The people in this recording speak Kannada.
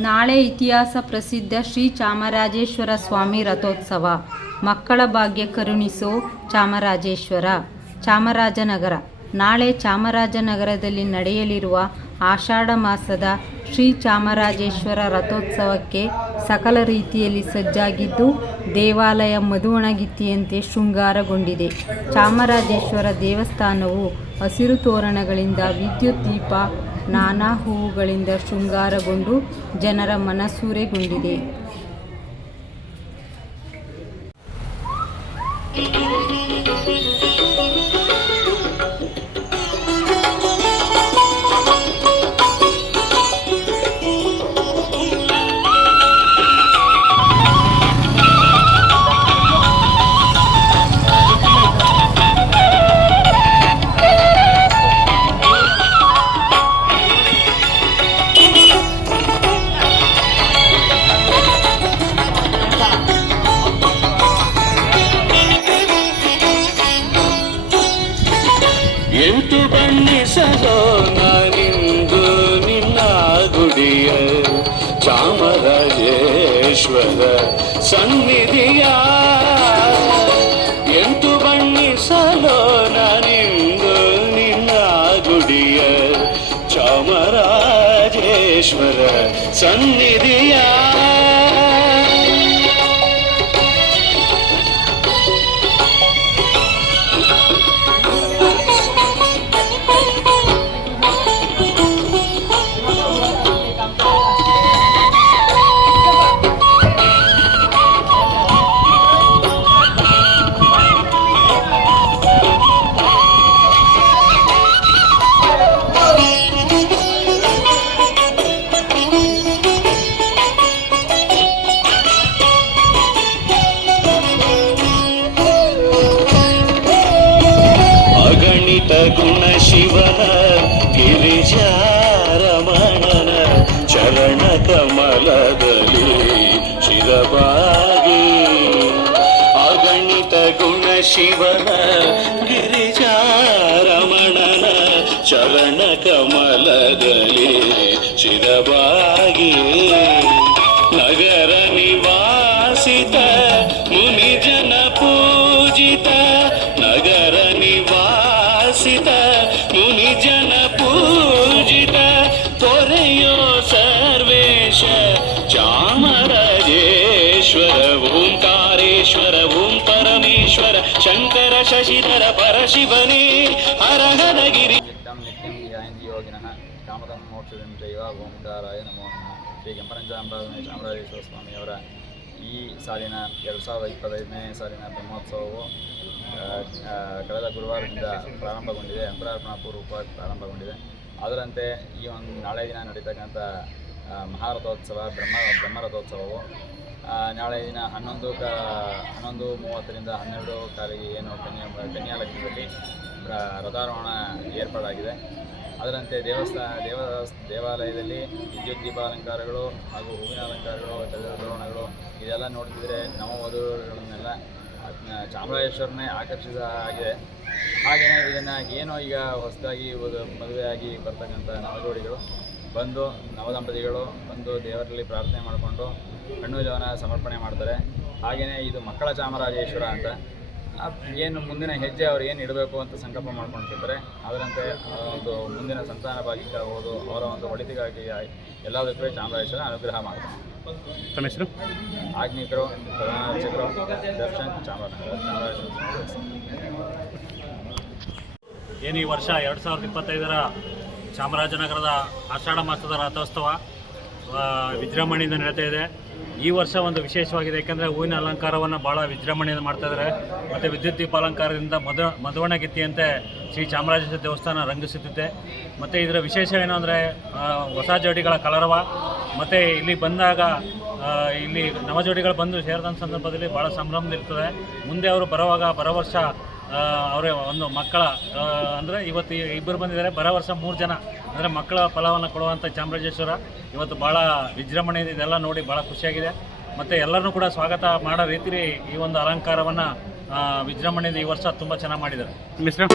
ನಾಳೆ ಇತಿಹಾಸ ಪ್ರಸಿದ್ಧ ಶ್ರೀ ಚಾಮರಾಜೇಶ್ವರ ಸ್ವಾಮಿ ರಥೋತ್ಸವ. ಮಕ್ಕಳ ಭಾಗ್ಯ ಕರುಣಿಸೋ ಚಾಮರಾಜೇಶ್ವರ. ಚಾಮರಾಜನಗರ. ನಾಳೆ ಚಾಮರಾಜನಗರದಲ್ಲಿ ನಡೆಯಲಿರುವ ಆಷಾಢ ಮಾಸದ ಶ್ರೀ ಚಾಮರಾಜೇಶ್ವರ ರಥೋತ್ಸವಕ್ಕೆ ಸಕಲ ರೀತಿಯಲ್ಲಿ ಸಜ್ಜಾಗಿದ್ದು, ದೇವಾಲಯ ಮಧುವಣಗಿತ್ತಿಯಂತೆ ಶೃಂಗಾರಗೊಂಡಿದೆ. ಚಾಮರಾಜೇಶ್ವರ ದೇವಸ್ಥಾನವು ಹಸಿರು ತೋರಣಗಳಿಂದ, ವಿದ್ಯುತ್ ದೀಪ, ನಾನಾ ಹೂವುಗಳಿಂದ ಶೃಂಗಾರಗೊಂಡು ಜನರ ಮನಸೂರೆಗೊಂಡಿದೆ. ಎಂಟು ಬಣ್ಣಿಸಲೋ ನಾನಿಂದು ನಿನ್ನ ಗುಡಿಯ ಚಾಮರಾಜೇಶ್ವರ ಸನ್ನಿಧಿಯ. ಎಂಟು ಬಣ್ಣಿಸಲೋ ನಾನಿಂದು ನಿನ್ನ ಗುಡಿಯ ಚಾಮರಾಜೇಶ್ವರ ಸನ್ನಿಧಿಯ. ಗುಣ ಶಿವನ ಗಿರಿಜಾರಮಣನ ಚರಣ ಕಮಲದಲ್ಲಿ ಶಿರಬಾಗಿ. ಅಗಣಿತ ಗುಣ ಶಿವನ ಗಿರಿಜಾರಮಣನ ಚರಣ ಕಮಲದಲ್ಲಿ ಶಿರಬಾಗಿ. ನಗರ ನಿವಾಸಿತ ಮುನಿಜನ ಪೂಜಿತ, ನಗರ ನಿವಾಸಿತ ಮುನಿಜನ ಪೂಜಿತ, ತೊರೆಯೋ ಸರ್ವೇಶ ಚಾಮರಾಜೇಶ್ವರ. ಓಂಕಾರೇಶ್ವರ ಓಂ ಪರಮೇಶ್ವರ ಶಂಕರ ಶಶಿಧರ ಪರಶಿವನೇ ಹರ ಹರಗಿರಿ. ನಿತ್ಯಂ ಧ್ಯಾಯಂತಿ ಯೋಗಿನಃ ಕಾಮದಂ ಮೋಕ್ಷದಂ ಚೈವ ಓಂಕಾರಾಯ ನಮೋ ನಮಃ. ಶ್ರೀ ಚಾಮರಾಜೇಶ್ವರ ಸ್ವಾಮಿಯವರ ಈ ಸಾಲಿನ 2025ನೇ ಸಾಲಿನ ಬ್ರಹ್ಮೋತ್ಸವವು ಕಳೆದ ಗುರುವಾರದಿಂದ ಪ್ರಾರಂಭಗೊಂಡಿದೆ. ಅಂಕುರಾರ್ಪಣಾ ಪೂರ್ವಕವಾಗಿ ಪ್ರಾರಂಭಗೊಂಡಿದೆ. ಅದರಂತೆ ಈ ಒಂದು ನಾಳೆ ದಿನ ನಡೀತಕ್ಕಂಥ ಮಹಾರಥೋತ್ಸವ ಬ್ರಹ್ಮರಥೋತ್ಸವವು ನಾಳೆ ದಿನ 11:30ರಿಂದ 12 ಏನು ಕನ್ಯಾಲಕ್ಷ್ಮಿಯಲ್ಲಿ ರಥಾರೋಹಣ ಏರ್ಪಾಡಾಗಿದೆ. ಅದರಂತೆ ದೇವಾಲಯದಲ್ಲಿ ವಿದ್ಯುತ್ ದೀಪಾಲಂಕಾರಗಳು ಹಾಗೂ ಹೂವಿನ ಅಲಂಕಾರಗಳು, ತೋರಣಗಳು ಇದೆಲ್ಲ ನೋಡ್ತಿದ್ರೆ ನವವಧುಗಳನ್ನೆಲ್ಲ ಚಾಮರಾಜೇಶ್ವರನೇ ಆಕರ್ಷಿಸ ಆಗಿದೆ. ಹಾಗೆಯೇ ಇದನ್ನು ಏನೋ ಈಗ ಹೊಸದಾಗಿ ಮದುವೆಯಾಗಿ ಬರ್ತಕ್ಕಂಥ ನವಜೋಡಿಗಳು ಬಂದು, ನವದಂಪತಿಗಳು ಬಂದು ದೇವರಲ್ಲಿ ಪ್ರಾರ್ಥನೆ ಮಾಡಿಕೊಂಡು ಕಣ್ಣು ಜವನ ಸಮರ್ಪಣೆ ಮಾಡ್ತಾರೆ. ಹಾಗೆಯೇ ಇದು ಮಕ್ಕಳ ಚಾಮರಾಜೇಶ್ವರ ಅಂತ ಏನು ಮುಂದಿನ ಹೆಜ್ಜೆ ಅವ್ರು ಏನು ಇಡಬೇಕು ಅಂತ ಸಂಕಲ್ಪ ಮಾಡ್ಕೊಂಡಿರ್ತಾರೆ. ಅದರಂತೆ ಒಂದು ಮುಂದಿನ ಸಂತಾನ ಭಾಗ್ಯಕ್ಕಾಗ್ಬೋದು, ಅವರ ಒಂದು ಒಳಿತಿಗಾಗಿ ಎಲ್ಲದಕ್ಕೂ ಚಾಮರಾಜೇಶ್ವರ ಅನುಗ್ರಹ ಮಾಡ್ತಾರೆ. ತಮ್ಮ ಹೆಸರು? ಆಗ್ನಿಕರು, ಪ್ರಧಾನಾರ್ಚಕರು, ದರ್ಶನ್, ಚಾಮರಾಜೇಶ್ವರ. ಏನು ಈ ವರ್ಷ 2025ರ ಚಾಮರಾಜನಗರದ ಆಷಾಢ ಮಾಸದ ರಥೋತ್ಸವ ವಿಜೃಂಭಣೆಯಿಂದ ನಡೀತಾ ಇದೆ. ಈ ವರ್ಷ ಒಂದು ವಿಶೇಷವಾಗಿದೆ, ಯಾಕೆಂದರೆ ಹೂವಿನ ಅಲಂಕಾರವನ್ನು ಭಾಳ ವಿಜೃಂಭಣೆಯಿಂದ ಮಾಡ್ತಾಯಿದ್ದಾರೆ. ಮತ್ತು ವಿದ್ಯುತ್ ದೀಪಾಲಂಕಾರದಿಂದ ಮಧುವಣಗಿತ್ತಿಯಂತೆ ಶ್ರೀ ಚಾಮರಾಜೇಶ್ವರ ದೇವಸ್ಥಾನ ರಂಗಿಸುತ್ತಿದೆ. ಮತ್ತು ಇದರ ವಿಶೇಷ ಏನು ಅಂದರೆ ಹೊಸ ಜೋಡಿಗಳ ಕಲರವ. ಮತ್ತು ಇಲ್ಲಿ ಬಂದಾಗ ಇಲ್ಲಿ ನವಜೋಡಿಗಳು ಬಂದು ಸೇರಿದಂಥ ಸಂದರ್ಭದಲ್ಲಿ ಭಾಳ ಸಂಭ್ರಮದಿರ್ತದೆ. ಮುಂದೆ ಅವರು ಬರೋ ವರ್ಷ ಅವರೇ ಒಂದು ಮಕ್ಕಳ ಅಂದರೆ ಇವತ್ತು ಇಬ್ಬರು ಬಂದಿದ್ದಾರೆ, ಬರೋ ವರ್ಷ 3 ಜನ ಅಂದರೆ ಮಕ್ಕಳ ಫಲವನ್ನು ಕೊಡುವಂಥ ಚಾಮರಾಜೇಶ್ವರ ಇವತ್ತು ಭಾಳ ವಿಜೃಂಭಣೆ ಇದೆಲ್ಲ ನೋಡಿ ಭಾಳ ಖುಷಿಯಾಗಿದೆ. ಮತ್ತು ಎಲ್ಲರನ್ನೂ ಕೂಡ ಸ್ವಾಗತ ಮಾಡೋ ರೀತಿಯಲ್ಲಿ ಈ ಒಂದು ಅಲಂಕಾರವನ್ನು ವಿಜೃಂಭಣೆಯಿಂದ ಈ ವರ್ಷ ತುಂಬ ಚೆನ್ನಾಗಿ ಮಾಡಿದ್ದಾರೆ. ಮಿಸ್ಟರ್